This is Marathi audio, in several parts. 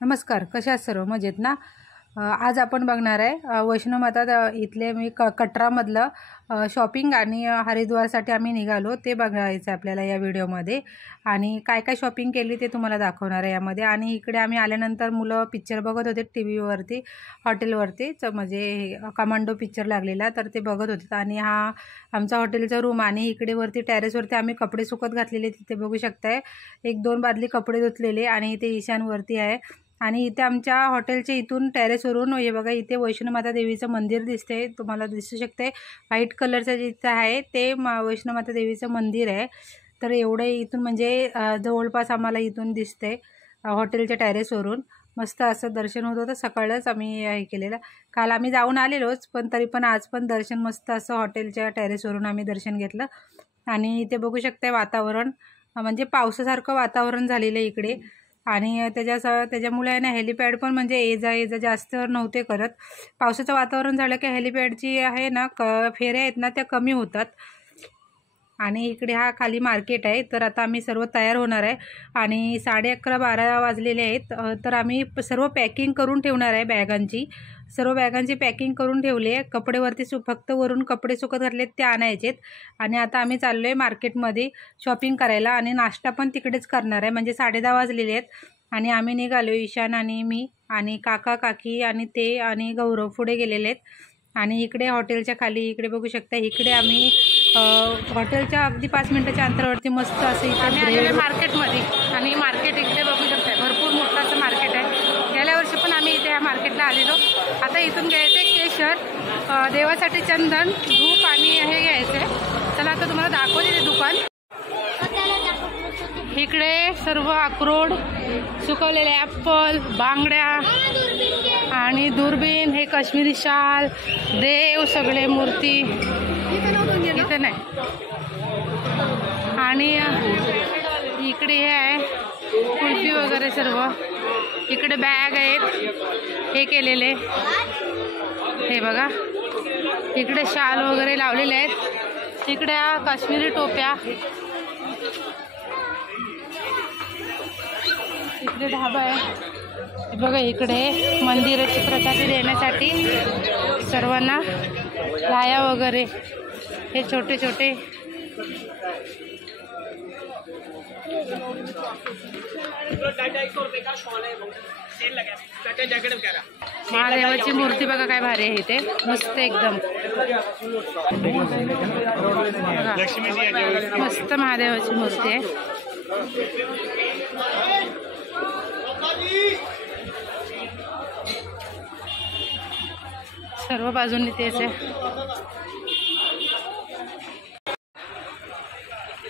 नमस्कार, कशा आहात सर्व? मजेत ना? आज आपण बघणार आहे वैष्णोमाता इथले मी कटरामधलं शॉपिंग आणि हरिद्वारसाठी आम्ही निघालो ते बघायचं आपल्याला या व्हिडिओमध्ये. आणि काय काय शॉपिंग केली ते तुम्हाला दाखवणार आहे यामध्ये. आणि इकडे आम्ही आल्यानंतर मुलं पिक्चर बघत होते टी व्हीवरती, हॉटेलवरतीच, म्हणजे कमांडो पिक्चर लागलेला, तर ते बघत होते. आणि हा आमचा हॉटेलचा रूम. आणि इकडे वरती टेरेसवरती आम्ही कपडे सुकत घातलेले, तिथे बघू शकताय 1-2 बादली कपडे धुतलेले. आणि इथे ईशानवरती आहे. आणि इथे आमच्या हॉटेलच्या इथून टेरेसवरून हे बघा, इथे वैष्णोमाता देवीचं मंदिर दिसते, तुम्हाला दिसू शकते. व्हाईट कलरचं जिथं आहे ते वैष्णोमाता देवीचं मंदिर आहे. तर एवढं इथून म्हणजे जवळपास आम्हाला इथून दिसते हॉटेलच्या टेरेसवरून. मस्त असं दर्शन होत होतं. सकाळच आम्ही हे केलेलं, काल आम्ही जाऊन आलेलोच, पण तरी पण आज पण दर्शन मस्त असं हॉटेलच्या टेरेसवरून आम्ही दर्शन घेतलं. आणि इथे बघू शकते वातावरण म्हणजे पावसासारखं वातावरण झालेलं आहे इकडे. आणि त्याच्यामुळे आहे ना, हेलिपॅड पण म्हणजे ये जा जास्त नव्हते करत. पावसाचं वातावरण झालं की हेलिपॅडची आहे ना फेऱ्या आहेत ना त्या कमी होतात. आणि इकडे हा खाली मार्केट आहे. तर आता आम्ही सर्व तयार होणार आहे आणि 11:30-12 वाजलेले आहेत. तर आम्ही सर्व पॅकिंग करून ठेवणार आहे बॅगांची. सर्व बॅगांची पॅकिंग करून ठेवली आहे. कपडेवरती फक्त वरून कपडे सुकत घातलेत ते आणायचेत. आणि आता आम्ही चाललो आहे मार्केटमध्ये शॉपिंग करायला. आणि नाश्ता पण तिकडेच करणार आहे, म्हणजे 10:30 वाजलेले आहेत. आणि आम्ही निघालो, ईशान आणि मी आणि काका काकी आणि ते आणि गौरव पुढे गेलेले आहेत. आणि इकडे हॉटेलच्या खाली इकडे बघू शकता, इकडे आम्ही हॉटेलच्या अगदी 5 मिनिटाच्या अंतरावरती मस्त असं इथे मार्केटमध्ये. आणि मार्केट इकडे बघू शकता, भरपूर मोठं असं मार्केट आहे. गेल्या वर्षी पण आम्ही इथे या मार्केटला आलेलो. आता इथून घ्यायचं आहे केशर, देवासाठी चंदन, धूप आणि हे घ्यायचं आहे. चला आता तुम्हाला दाखवते ते दुकान. इकडे सर्व अक्रोड, सुकवलेले ॲपल, बांगड्या आणि दुर्बीण, हे काश्मीरी शाल, देव, सगळे मूर्ती इथे नाही. आणि इकडे हे आहे कुल्फी वगैरे सर्व. इकडे बॅग आहेत हे केलेले, हे बघा. इकडे शाल वगैरे लावलेले आहेत. इकडे काश्मीरी टोप्या. इकडे ढाबा आहे बघा. इकडे मंदिराची प्रसादी देण्यासाठी सर्वांना लाया वगैरे, हे छोटे छोटे. महादेवाची मूर्ती बघा काय भारी आहे इथे, मस्त एकदम मस्त महादेवाची मूर्ती आहे. सर्व बाजूंनी तेच आहे.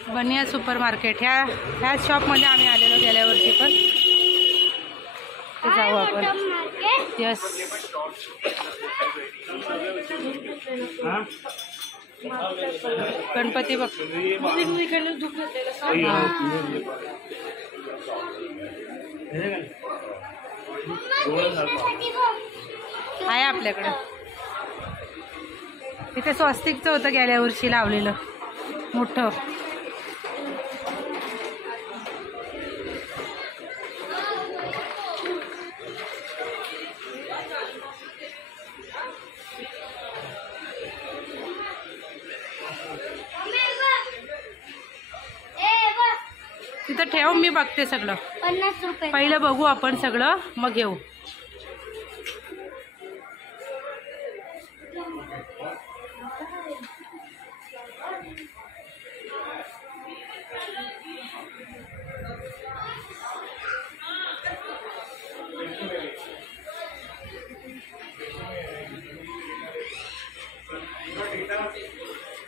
बनिया सुपर मार्केट ह्या शॉपमध्ये आम्ही आलेलो गेल्या वर्षी पण. ते जाऊ आपण. यस, गणपती बघ. आहे आपल्याकडं. इथे स्वस्तिकचं होतं गेल्या वर्षी लावलेलं मोठं. तिथं ठेव, मी बघते सगळं. 50 रुपये पहिलं बघू आपण सगळं, मग घेऊ.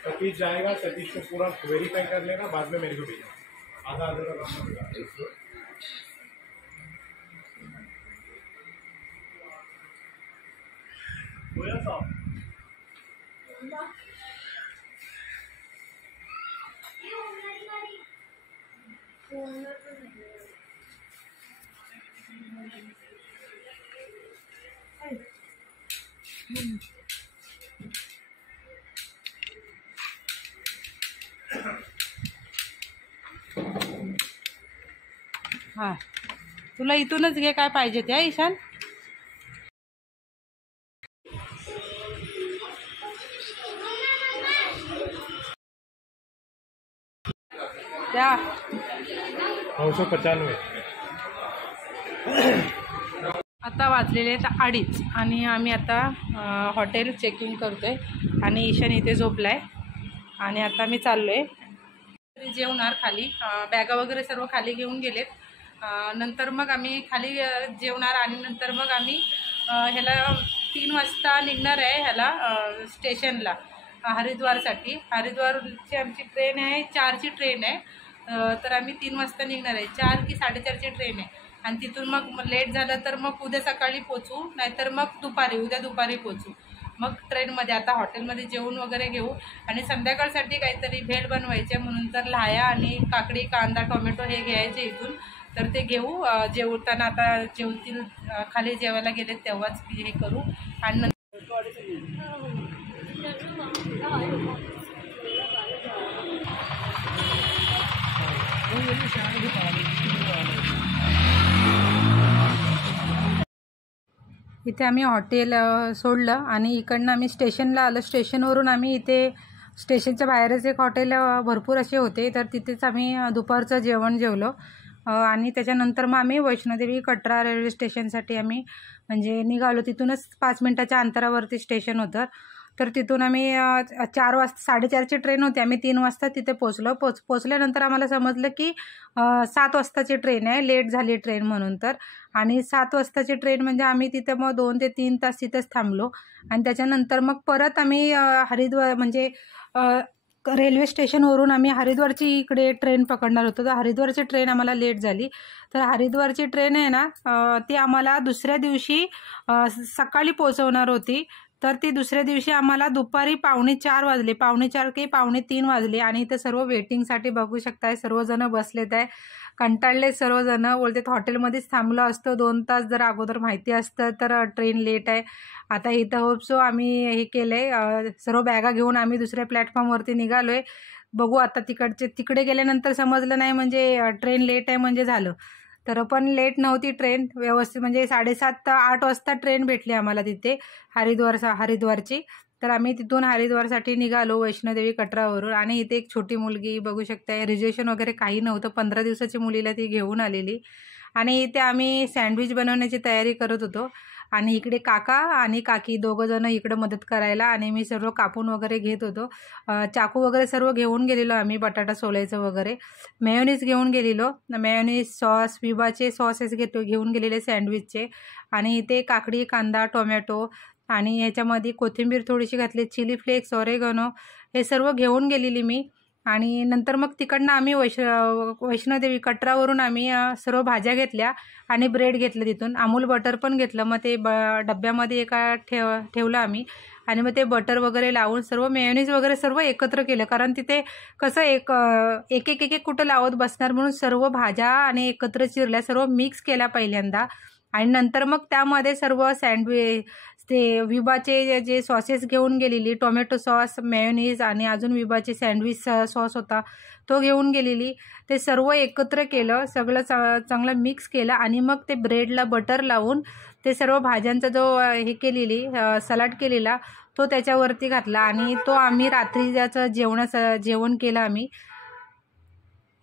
सतीश जाएगा, सतीश को पूरा वेरीफाई कर लेना, बाद में मेरे को भेजना. आधा हाँ तुला इथूनच घे काय पाहिजे ते ईशान. त्या 995. आता वाजलेले आहेत 2:30 आणि आम्ही आता हॉटेल चेकिंग करतोय आणि ईशान इथे झोपलाय आणि आता मी चाललोय जेवणार खाली. बॅगा वगैरे सर्व खाली घेऊन गेलेत. नंतर मग आम्ही खाली जेवणार आणि नंतर मग आम्ही ह्याला 3 वाजता निघणार आहे ह्याला स्टेशनला हरिद्वारसाठी. हरिद्वारची आमची ट्रेन आहे 4ची ट्रेन आहे. तर आम्ही 3 वाजता निघणार आहे. 4 की 4:30ची ट्रेन आहे आणि तिथून मग लेट झालं तर मग उद्या सकाळी पोचू, नाहीतर मग उद्या दुपारी पोचू. मग ट्रेनमध्ये आता हॉटेलमध्ये जेवण वगैरे घेऊ आणि संध्याकाळसाठी काहीतरी भेळ बनवायचे म्हणून तर लाह्या आणि काकडी कांदा टोमॅटो हे घ्यायचे इथून. तर ते घेऊ. जेवताना आता जेवतील खाली जेवायला गेले तेव्हाच हे करू आणि इथे आम्ही हॉटेल सोडलं आणि इकडनं आम्ही स्टेशनला आलो. स्टेशनवरून आम्ही इथे स्टेशनच्या बाहेरच एक हॉटेल भरपूर असे होते तर तिथेच आम्ही दुपारचं जेवण जेवलो आणि त्याच्यानंतर मग आम्ही वैष्णोदेवी कटरा रेल्वे स्टेशनसाठी आम्ही म्हणजे निघालो. तिथूनच 5 मिनिटाच्या अंतरावरती स्टेशन होतं. तर तिथून आम्ही 4 वाजता 4:30ची ट्रेन होती. आम्ही 3 वाजता तिथे पोचलो. पोचल्यानंतर आम्हाला समजलं की 7 वाजताची ट्रेन आहे, लेट झाली ट्रेन म्हणून. तर आणि 7 वाजताची ट्रेन म्हणजे आम्ही तिथे मग 2 ते 3 तास तिथेच थांबलो आणि त्याच्यानंतर मग परत आम्ही हरिद्वार म्हणजे रेल्वे स्टेशनवरून आम्ही हरिद्वारची इकडे ट्रेन पकडणार होतो. तर हरिद्वारची ट्रेन आम्हाला लेट झाली. तर हरिद्वारची ट्रेन आहे ना ती आम्हाला दुसऱ्या दिवशी सकाळी पोहोचवणार होती. तर ती दुसऱ्या दिवशी आम्हाला दुपारी 3:45 वाजले, 2:45 की 2:45 वाजले आणि इथं सर्व वेटिंगसाठी बघू शकताय सर्वजण बसलेत आहे. कंटाळले सर्वजण. बोलतात हॉटेलमध्येच थांबलो असतो 2 तास जर अगोदर माहिती असतं तर ट्रेन लेट आहे. आता इथं होपसो आम्ही हे केलं आहे सर्व बॅगा घेऊन आम्ही दुसऱ्या प्लॅटफॉर्मवरती निघालो आहे. बघू आता तिकडे गेल्यानंतर समजलं नाही म्हणजे ट्रेन लेट आहे म्हणजे झालं. तर पण लेट नव्हती ट्रेन, व्यवस्थित म्हणजे 7:30-8 वाजता ट्रेन भेटली आम्हाला तिथे हरिद्वारची. तर आम्ही तिथून हरिद्वारसाठी निघालो वैष्णोदेवी कटरावरून आणि इथे एक छोटी मुलगी बघू शकताय. रिजर्वेशन वगैरे काही नव्हतं. 15 दिवसाची मुलीला ती घेऊन आलेली आणि इथे आम्ही सँडविच बनवण्याची तयारी करत होतो आणि इकडे काका आणि काकी दोघंजणं इकडं मदत करायला आणि मी सर्व कापून वगैरे घेत होतो. चाकू वगैरे सर्व घेऊन गेलेलो आम्ही, बटाटा सोलायचं वगैरे. मेयोनीज घेऊन गेलेलो. मेयोनीज सॉस विभाचे सॉसेस घेऊन गेलेले सँडविचचे आणि इथे काकडी कांदा टोमॅटो आणि ह्याच्यामध्ये कोथिंबीर थोडीशी घातली, चिली फ्लेक्स ऑरेगनो हे सर्व घेऊन गेलेली मी. आणि नंतर मग तिकडनं आम्ही वैष्णोदेवी कटरावरून आम्ही सर्व भाज्या घेतल्या आणि ब्रेड घेतलं तिथून. अमूल बटर पण घेतलं. मग ते डब्यामध्ये एका ठेवलं आम्ही आणि मग ते बटर वगैरे लावून सर्व मेयोनीज वगैरे सर्व एकत्र केलं. कारण तिथे कसं एक एक कुठं लावत बसणार म्हणून सर्व भाज्या आणि एकत्र चिरल्या, सर्व मिक्स केल्या पहिल्यांदा आणि नंतर मग त्यामध्ये सर्व सँडविच ते विभाचे जे सॉसेस घेऊन गेलेली, टोमॅटो सॉस मेयोनीज आणि अजून विभाचे सँडविच सॉस होता तो घेऊन गेलेली. ते सर्व एकत्र केलं, सगळं चांगलं मिक्स केलं आणि मग ते ब्रेडला बटर लावून ते सर्व भाज्यांचा जो हे केलेली सलाड केलेला तो त्याच्यावरती घातला आणि तो आम्ही रात्रीचं जेवण केलं आम्ही.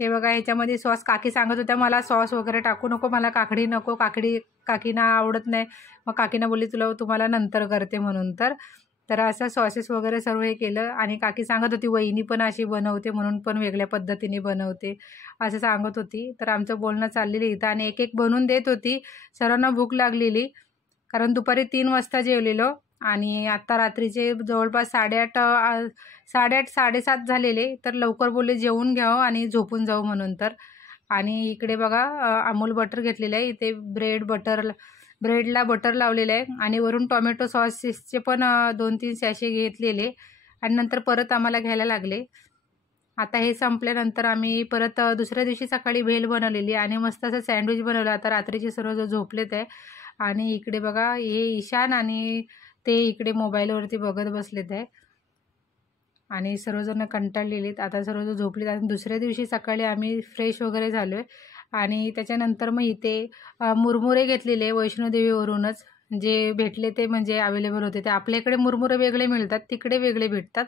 हे बघा ह्याच्यामध्ये सॉस काकी सांगत होत्या मला सॉस वगैरे टाकू नको, मला काकडी नको, काकीना आवडत नाही. मग काकीना बोलली तुम्हाला नंतर करते म्हणून. तर असं सॉसेस वगैरे सर्व हे केलं आणि काकी सांगत होती वहिनी पण अशी बनवते म्हणून पण वेगळ्या पद्धतीने बनवते असं सांगत होती. तर आमचं बोलणं चाललेलं इथं आणि एक बनवून देत होती. सर्वांना भूक लागलेली कारण दुपारी 3 वाजता जेवलेलो आणि आत्ता रात्रीचे जवळपास 8:30 7:30 झालेले. तर लवकर बोलले जेवून घ्यावं आणि झोपून जाऊ म्हणून. तर आणि इकडे बघा अमूल बटर घेतलेलं आहे. इथे ब्रेडला बटर लावलेलं आहे आणि वरून टोमॅटो सॉसेसचे पण 2-3 सॅशे घेतलेले आणि नंतर परत आम्हाला घ्यायला लागले. आता हे संपल्यानंतर आम्ही परत दुसऱ्या दिवशी सकाळी भेल बनवलेली आणि मस्त असं सँडविच बनवलं. आता रात्रीचे सर्व झोपलेत आहे आणि इकडे बघा हे ईशान आणि ते इकडे मोबाईलवरती बघत बसलेत आहे आणि सर्वजण कंटाळलेलीत. आता सर्वजण झोपलेत आणि दुसऱ्या दिवशी सकाळी आम्ही फ्रेश वगैरे झालो आहे आणि त्याच्यानंतर मग इथे मुरमुरे घेतलेले वैष्णोदेवीवरूनच, जे भेटले ते म्हणजे अवेलेबल होते. ते आपल्याकडे मुरमुरे वेगळे मिळतात, तिकडे वेगळे भेटतात.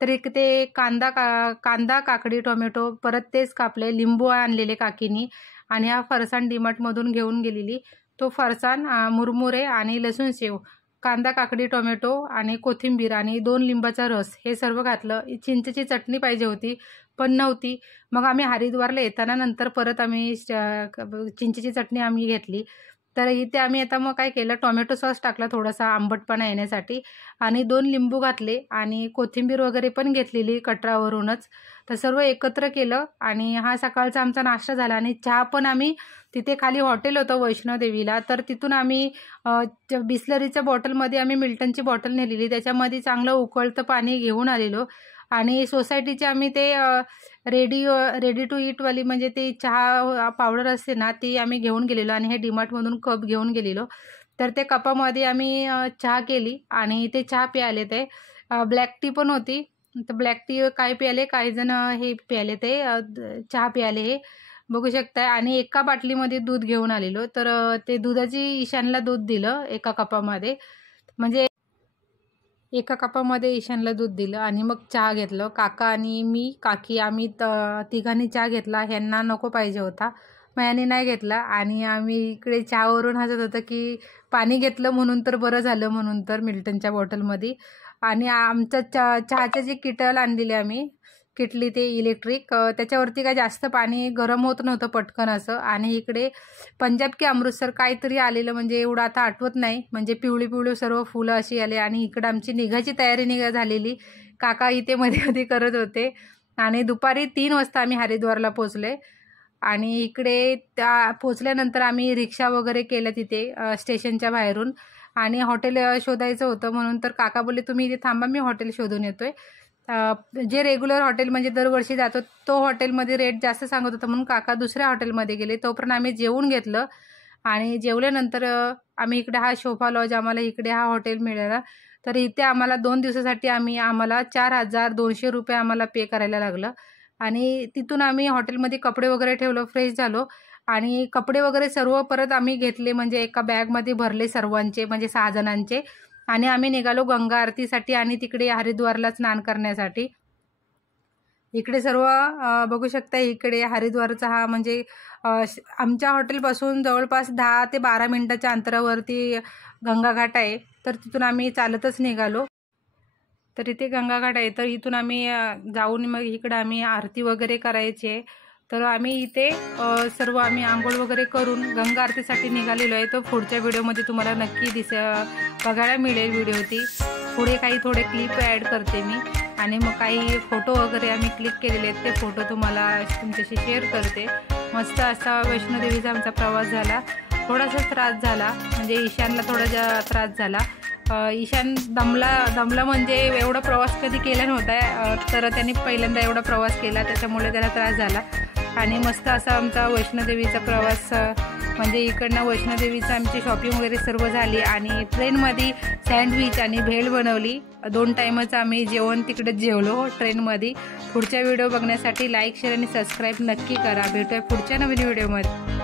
तर एक ते कांदा, काकडी, टोमॅटो परत तेच कापले, लिंबू आणलेले काकीनी आणि हा फरसाण डीमार्टमधून घेऊन गेलेली. तो फरसाण, मुरमुरे आणि लसूण शेव, कांदा, काकडी, टोमॅटो आणि कोथिंबीर आणि 2 लिंबाचा रस हे सर्व घातलं. चिंचेची चटणी पाहिजे होती पण नव्हती. मग आम्ही हरिद्वारला येताना नंतर परत आम्ही चिंचेची चटणी आम्ही घेतली. तर इथे आम्ही आता मग काय केलं, टोमॅटो सॉस टाकला थोडासा आंबटपणा येण्यासाठी आणि 2 लिंबू घातले आणि कोथिंबीर वगैरे पण घेतलेली कटरावरूनच. तर सर्व एकत्र केलं आणि हा सकाळचा आमचा नाश्ता झाला. आणि चहा पण आम्ही तिथे खाली हॉटेल होतं वैष्णोदेवीला, तर तिथून आम्ही बिस्लरीच्या बॉटलमध्ये आम्ही मिल्टनची बॉटल नेलेली, त्याच्यामध्ये चांगलं उकळतं पाणी घेऊन आलेलो. आणि सोसायटीचे आम्ही ते रेडी टू ईटवाली म्हणजे ते चहा पावडर असते ना, ती आम्ही घेऊन गेलेलो आणि हे डीमार्टमधून कप घेऊन गेलेलो. तर ते कपामध्ये आम्ही चहा केली आणि ते चहा प्यायले. ते ब्लॅक टी पण होती, तर ब्लॅक टी काही प्यायले, काही जण हे प्यायले, ते चहा प्यायले हे बघू शकताय. आणि एका बाटलीमध्ये दूध घेऊन आलेलो, तर ते दुधाची ईशानला दूध दिलं एका कपामध्ये, म्हणजे एका कपामध्ये ईशानला दूध दिलं आणि मग चहा घेतलं. काका आणि मी, काकी आम्ही तिघांनी चहा घेतला. ह्यांना नको पाहिजे होता, मग यांनी नाही घेतला. आणि आम्ही इकडे चहावरून हसत होतं की पाणी घेतलं म्हणून तर बरं झालं म्हणून, तर मिल्टनच्या बॉटलमध्ये. आणि आमचं चहाचे जे किटल आणलेली आम्ही, किटली ते इलेक्ट्रिक, त्याच्यावरती काय जास्त पाणी गरम होत नव्हतं पटकन असं. आणि इकडे पंजाब की अमृतसर काहीतरी आलेलं, म्हणजे एवढं आता आठवत नाही, म्हणजे पिवळी पिवळी सर्व फुलं अशी आली. आणि इकडं आमची निघायची तयारी झालेली, काका इथे मध्ये मध्ये करत होते. आणि दुपारी 3 वाजता आम्ही हरिद्वारला पोचले. आणि इकडे पोचल्यानंतर आम्ही रिक्षा वगैरे केल्या तिथे स्टेशनच्या बाहेरून. आणि हॉटेल शोधायचं होतं म्हणून तर काका बोलले तुम्ही इथे थांबा, मी हॉटेल शोधून येतोय. जे रेग्युलर हॉटेल म्हणजे दरवर्षी जातो तो हॉटेलमध्ये रेट जास्त सांगत होता म्हणून काका दुसऱ्या हॉटेलमध्ये गेले. तोपर्यंत आम्ही जेवून घेतलं. आणि जेवल्यानंतर आम्ही इकडे हा शोभा लॉज, आम्हाला इकडे हा हॉटेल मिळाला. तर इथे आम्हाला 2 दिवसासाठी आम्हाला 4,200 रुपये आम्हाला पे करायला लागलं. आणि तिथून आम्ही हॉटेलमध्ये कपडे वगैरे ठेवलं, फ्रेश झालो. आणि कपडे वगैरे सर्व परत आम्ही घेतले, म्हणजे एका बॅगमध्ये भरले सर्वांचे, म्हणजे 6 जणांचे. आणि आम्ही निघालो गंगा आरतीसाठी आणि तिकडे हरिद्वारला स्नान करण्यासाठी. इकडे सर्व बघू शकता, इकडे हरिद्वारचा हा म्हणजे आमच्या हॉटेलपासून जवळपास 10 ते 12 मिनिटाच्या अंतरावरती गंगाघाट आहे. तर तिथून आम्ही चालतच निघालो. तर इथे गंगाघाट आहे, तर इथून आम्ही जाऊन मग इकडं आम्ही आरती वगैरे करायची आहे. तर आम्ही इथे सर्व आम्ही आंघोळ वगैरे करून गंगा आरतीसाठी निघालेलो आहे. तो पुढच्या व्हिडिओमध्ये तुम्हाला नक्की बघायला मिळेल व्हिडिओ ती. पुढे काही थोडे क्लिप ॲड करते मी आणि मग काही फोटो वगैरे आम्ही क्लिक केलेले आहेत, ते फोटो तुम्हाला तुमच्याशी शेअर करते. मस्त असा वैष्णोदेवीचा आमचा प्रवास झाला. थोडासा त्रास झाला, म्हणजे ईशानला थोडा त्रास झाला. ईशान दमला म्हणजे एवढा प्रवास कधी केला नव्हता, तर त्यांनी पहिल्यांदा एवढा प्रवास केला, त्याच्यामुळे त्याला त्रास झाला. आणि मस्त असा आमचा वैष्णोदेवीचा प्रवास, म्हणजे इकडनं वैष्णोदेवीचं आमची शॉपिंग वगैरे सर्व झाली. आणि ट्रेनमध्ये सँडविच आणि भेळ बनवली. 2 टाईमचं आम्ही जेवण तिकडेच जेवलो ट्रेनमध्ये. पुढच्या व्हिडिओ बघण्यासाठी लाईक, शेअर आणि सबस्क्राईब नक्की करा. भेटूया पुढच्या नवीन व्हिडिओमध्ये.